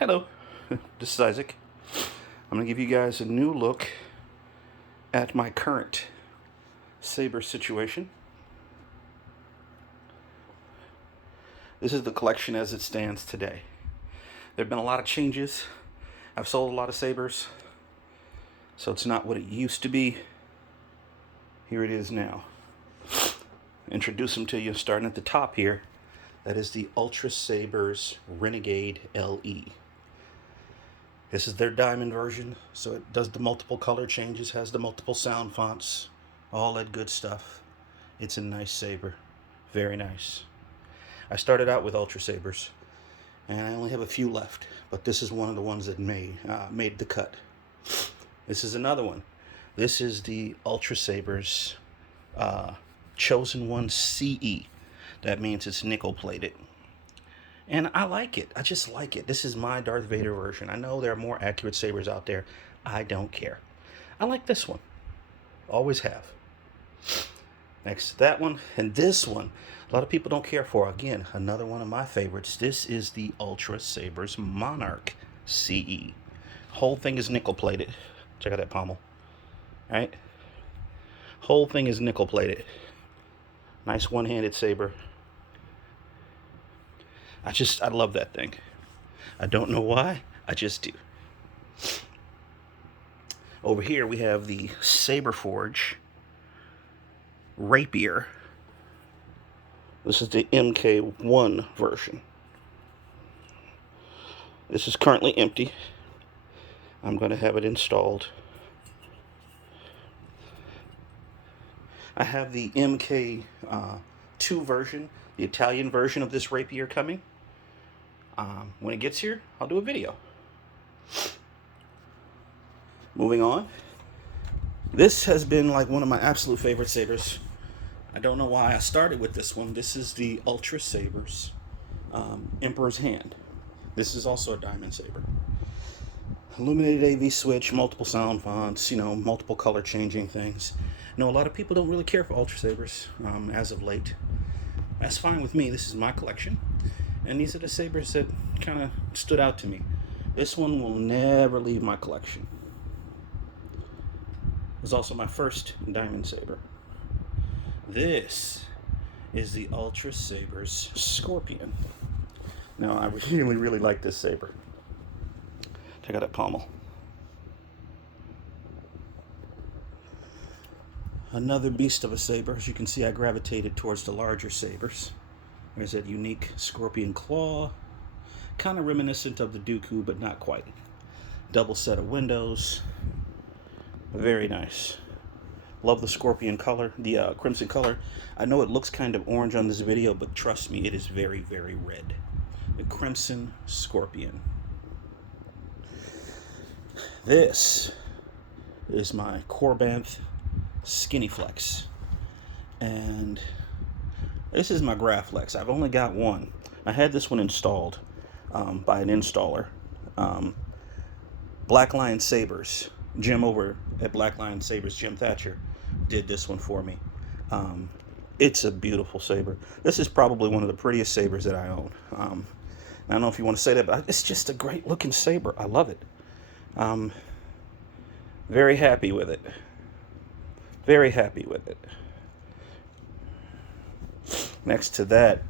Hello, this is Isaac. I'm going to give you guys a new look at my current Saber situation. This is the collection as it stands today. There have been a lot of changes. I've sold a lot of Sabers, so it's not what it used to be. Here it is now. Introduce them to you starting at the top here. That is the Ultrasabers Renegade LE. This is their diamond version, so it does the multiple color changes, has the multiple sound fonts, all that good stuff. It's a nice saber, very nice. I started out with Ultrasabers, and I only have a few left, but this is one of the ones that made the cut. This is another one. This is the Ultrasabers Chosen One CE. That means it's nickel plated. And I like it. I just like it. This is my Darth Vader version. I know there are more accurate sabers out there. I don't care. I like this one. Always have. Next to that one. And this one, a lot of people don't care for. Again, another one of my favorites. This is the Ultrasabers Monarch CE. Whole thing is nickel plated. Check out that pommel. Alright? Whole thing is nickel plated. Nice one-handed saber. I love that thing. I don't know why, I just do. Over here we have the Saberforge Rapier. This is the MK1 version. This is currently empty. I'm going to have it installed. I have the MK2 version, the Italian version of this rapier coming. When it gets here, I'll do a video. Moving on. This has been like one of my absolute favorite sabers. I don't know why I started with this one. This is the Ultrasabers Emperor's Hand. This is also a diamond saber. Illuminated AV switch, multiple sound fonts, multiple color changing things. A lot of people don't really care for Ultrasabers as of late. That's fine with me. This is my collection. And these are the sabers that kind of stood out to me. This one will never leave my collection. It was also my first diamond saber. This is the Ultrasabers Scorpion. Now, I really, really like this saber. Check out that pommel. Another beast of a saber. As you can see, I gravitated towards the larger sabers. There's that unique scorpion claw. Kind of reminiscent of the Dooku, but not quite. Double set of windows. Very nice. Love the scorpion color, the crimson color. I know it looks kind of orange on this video, but trust me, it is very, very red. The crimson scorpion. This is my Korbanth Skinnyflex, and this is my Graflex. I've only got one. I had this one installed by an installer. Black Lion Sabers, Jim over at Black Lion Sabers, Jim Thatcher, did this one for me. It's a beautiful saber. This is probably one of the prettiest sabers that I own. I don't know if you want to say that, but it's just a great looking saber. I love it. Very happy with it. Very happy with it. Next to that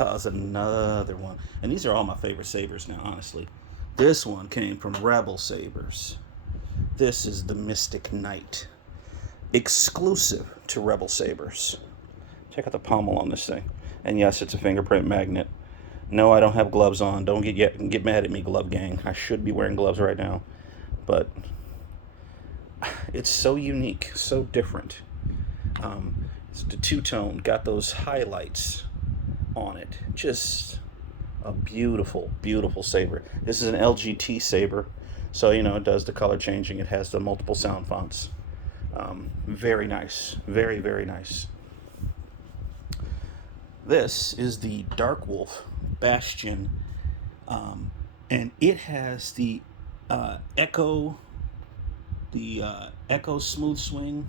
is another one. And these are all my favorite sabers now, honestly. This one came from Rebel Sabers. This is the Mystic Knight. Exclusive to Rebel Sabers. Check out the pommel on this thing. And yes, it's a fingerprint magnet. No, I don't have gloves on. Don't get mad at me, glove gang. I should be wearing gloves right now. But it's so unique, so different. It's the two-tone, got those highlights on it. Just a beautiful, beautiful saber. This is an Lgt Saber, so it does the color changing. It has the multiple sound fonts. Very nice, very, very nice. This is the Darkwolf Bastion, and it has the Echo Smooth Swing.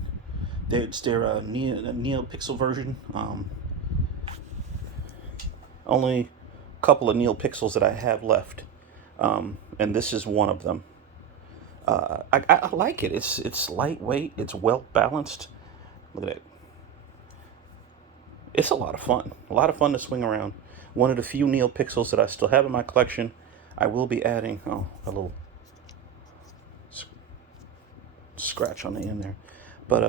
It's their Neo Pixel version. Only a couple of NeoPixels that I have left. And this is one of them. I like it. It's lightweight. It's well balanced. Look at it. It's a lot of fun. A lot of fun to swing around. One of the few NeoPixels that I still have in my collection. I will be adding a little scratch on the end there, but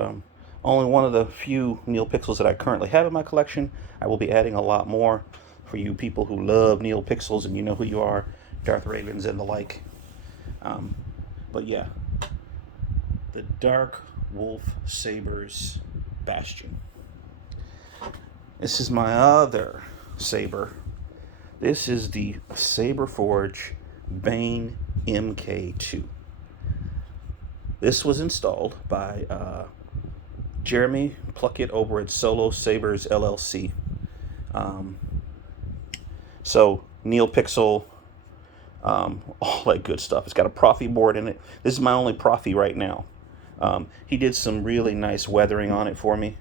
only one of the few NeoPixels that I currently have in my collection. I will be adding a lot more for you people who love NeoPixels, and you know who you are, Darth Ravens and the like. But yeah, the Darkwolf Sabers Bastion. This is my other saber. This is the Saberforge Bane MK2. This was installed by Jeremy Pluckett over at Solo Sabers LLC. So NeoPixel, all that good stuff. It's got a Profi board in it. This is my only Profi right now. He did some really nice weathering on it for me.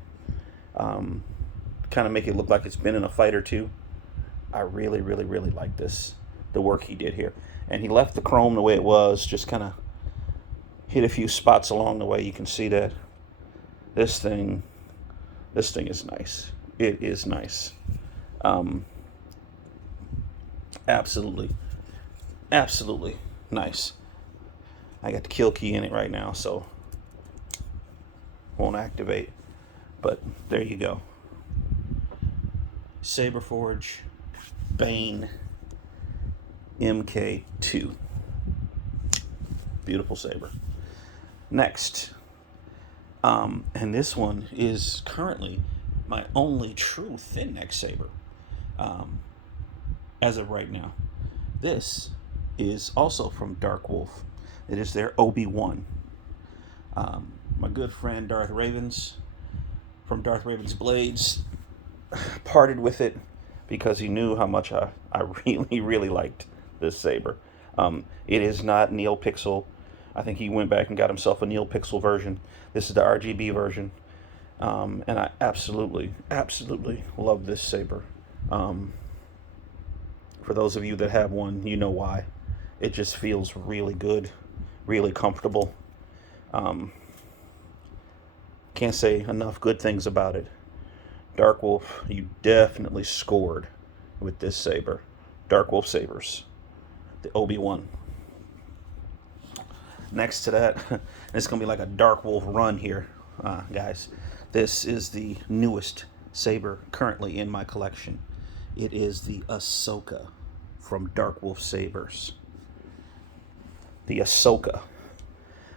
Kind of make it look like it's been in a fight or two. I really, really, really like this, the work he did here. And he left the chrome the way it was, just kind of hit a few spots along the way. You can see that this thing is nice. It is nice. Absolutely nice. I got the kill key in it right now, so won't activate, but there you go. Saberforge Bane MK2. Beautiful saber. Next, and this one is currently my only true thin neck saber as of right now. This is also from Darkwolf. It is their Obi-Wan. My good friend Darth Ravens from Darth Ravens Blades parted with it because he knew how much I really, really liked this saber. It is not NeoPixel. I think he went back and got himself a NeoPixel version. This is the RGB version. And I absolutely love this saber. For those of you that have one, you know why. It just feels really good, really comfortable. Can't say enough good things about it. Darkwolf, you definitely scored with this saber. Darkwolf Sabers, the Obi-Wan. Next to that, it's going to be like a Darkwolf run here, guys. This is the newest saber currently in my collection. It is the Asoka from Darkwolf Sabers. The Asoka.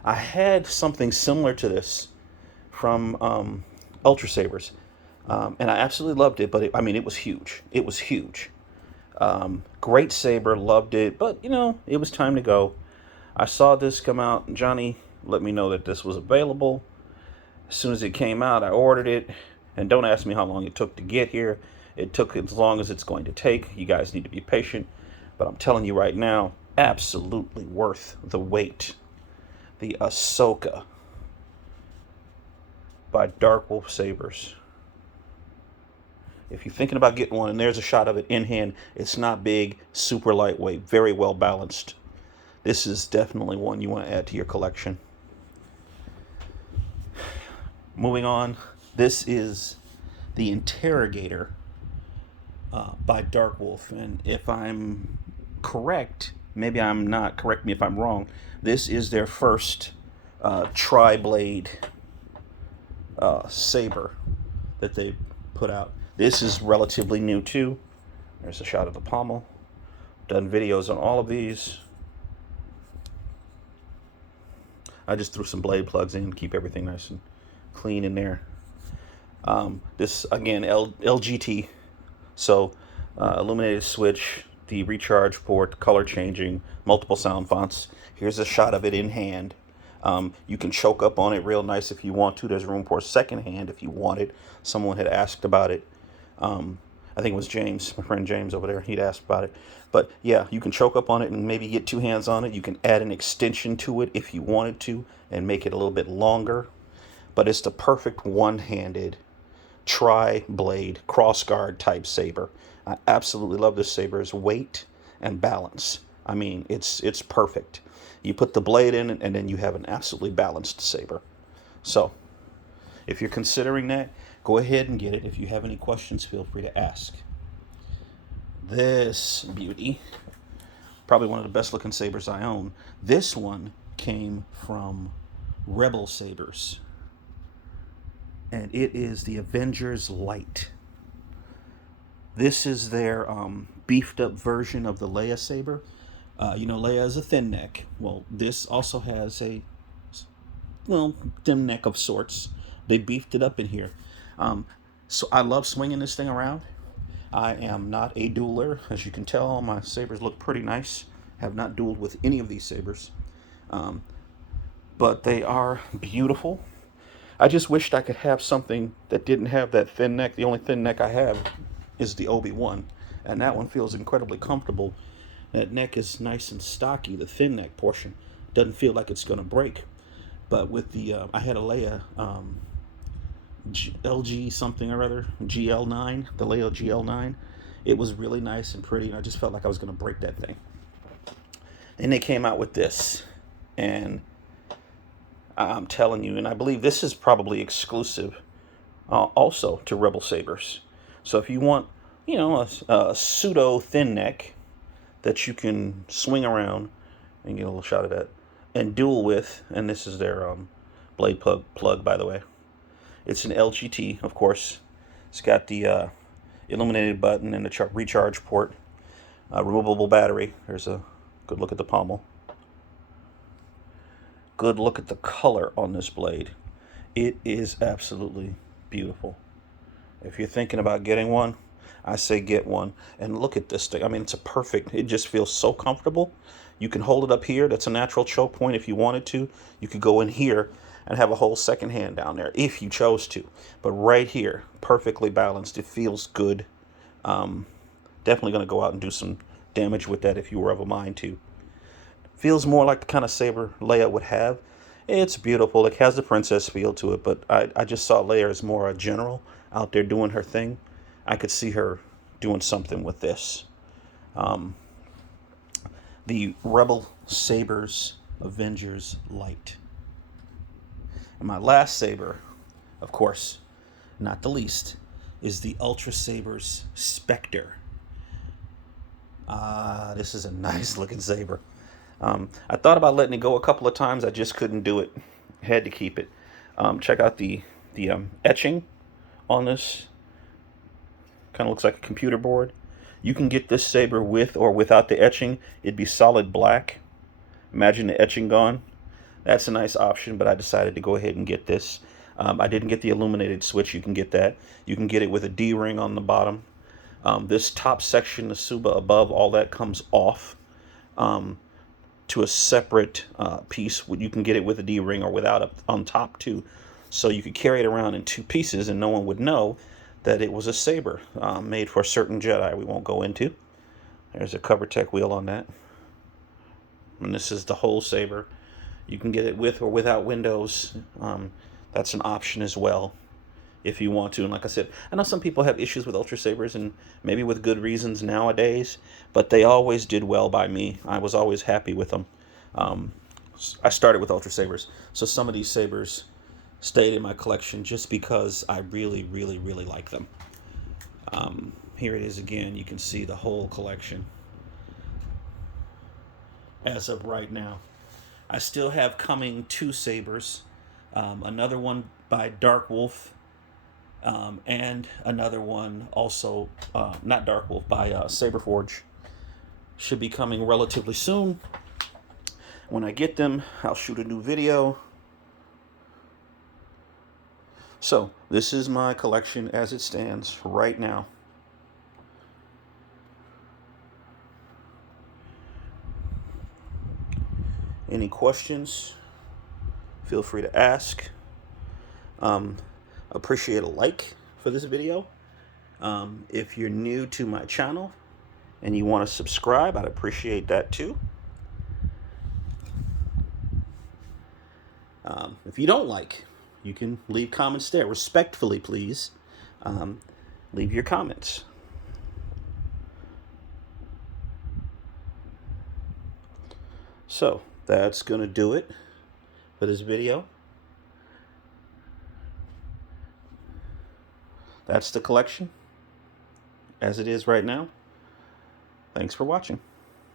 I had something similar to this from Ultrasabers, and I absolutely loved it, but it was huge. It was huge. Great saber, loved it, but it was time to go. I saw this come out. Johnny let me know that this was available. As soon as it came out, I ordered it, and don't ask me how long it took to get here. It took as long as it's going to take. You guys need to be patient, but I'm telling you right now, absolutely worth the wait. The Asoka by Darkwolf Sabers. If you're thinking about getting one, and there's a shot of it in hand, it's not big, super lightweight, very well balanced. This is definitely one you want to add to your collection. Moving on, this is the Interrogator by Darkwolf, and if I'm correct, maybe I'm not, correct me if I'm wrong, this is their first tri-blade saber that they put out. This is relatively new too. There's a shot of the pommel. Done videos on all of these. I just threw some blade plugs in, keep everything nice and clean in there. This again, LGT, so illuminated switch, the recharge port, color changing, multiple sound fonts. Here's a shot of it in hand. You can choke up on it real nice if you want to. There's room for a second hand if you want it. Someone had asked about it. I think it was James, my friend James over there. He'd asked about it. But yeah, you can choke up on it and maybe get two hands on it. You can add an extension to it if you wanted to and make it a little bit longer. But it's the perfect one-handed tri-blade crossguard type saber. I absolutely love this saber's weight and balance. I mean, it's perfect. You put the blade in, and then you have an absolutely balanced saber. So, if you're considering that, go ahead and get it. If you have any questions, feel free to ask. This beauty, probably one of the best looking sabers I own. This one came from Rebel Sabers, and it is the Avengers Light. This is their beefed up version of the Leia saber. You know, Leia is a thin neck. Well, this also has a, well, thin neck of sorts. They beefed it up in here. So I love swinging this thing around. I am not a dueler. As you can tell, my sabers look pretty nice. Have not dueled with any of these sabers. But they are beautiful. I just wished I could have something that didn't have that thin neck. The only thin neck I have is the Obi-Wan. And that one feels incredibly comfortable. That neck is nice and stocky. The thin neck portion doesn't feel like it's going to break. But with the, I had a Leia LG something or other, GL9, the Leia GL9. It was really nice and pretty, and I just felt like I was going to break that thing. And they came out with this. And I'm telling you, and I believe this is probably exclusive also to Rebel Sabers. So if you want, you know, a pseudo thin neck that you can swing around and get a little shot of that and duel with, and this is their blade plug, by the way. It's an LGT, of course. It's got the illuminated button and the recharge port, removable battery. There's a good look at the pommel. Good look at the color on this blade. It is absolutely beautiful. If you're thinking about getting one, I say get one. And look at this thing. I mean, it's a perfect, it just feels so comfortable. You can hold it up here. That's a natural choke point if you wanted to. You could go in here and have a whole second hand down there if you chose to. But right here, perfectly balanced. It feels good. Definitely going to go out and do some damage with that if you were of a mind to. Feels more like the kind of saber Leia would have. It's beautiful. It has the princess feel to it, but I just saw Leia as more a general out there doing her thing. I could see her doing something with this. The Rebel Sabers Avengers Light. And my last saber, of course, not the least, is the Ultrasabers Spectre. This is a nice looking saber. I thought about letting it go a couple of times. I just couldn't do it. Had to keep it. Check out the etching on this. Kind of looks like a computer board. You can get this saber with or without the etching. It'd be solid black. Imagine the etching gone. That's a nice option, but I decided to go ahead and get this. I didn't get the illuminated switch. You can get that. You can get it with a D-ring on the bottom. This top section, the Suba above, all that comes off to a separate piece. You can get it with a D-ring or without on top too. So you could carry it around in two pieces and no one would know that it was a saber made for a certain Jedi we won't go into. There's a cover tech wheel on that. And this is the whole saber. You can get it with or without windows. That's an option as well if you want to. And like I said, I know some people have issues with Ultrasabers, and maybe with good reasons nowadays, but they always did well by me. I was always happy with them. I started with Ultrasabers, so some of these sabers stayed in my collection just because I really, really, really like them. Here it is again. You can see the whole collection as of right now. I still have coming 2 sabers, another one by Darkwolf, and another one also, not Darkwolf, by Saberforge. Should be coming relatively soon. When I get them, I'll shoot a new video. So, this is my collection as it stands right now. Any questions? Feel free to ask. Appreciate a like for this video. If you're new to my channel and you want to subscribe, I'd appreciate that too. If you don't like, you can leave comments there. Respectfully, please. Leave your comments. So that's going to do it for this video. That's the collection as it is right now. Thanks for watching.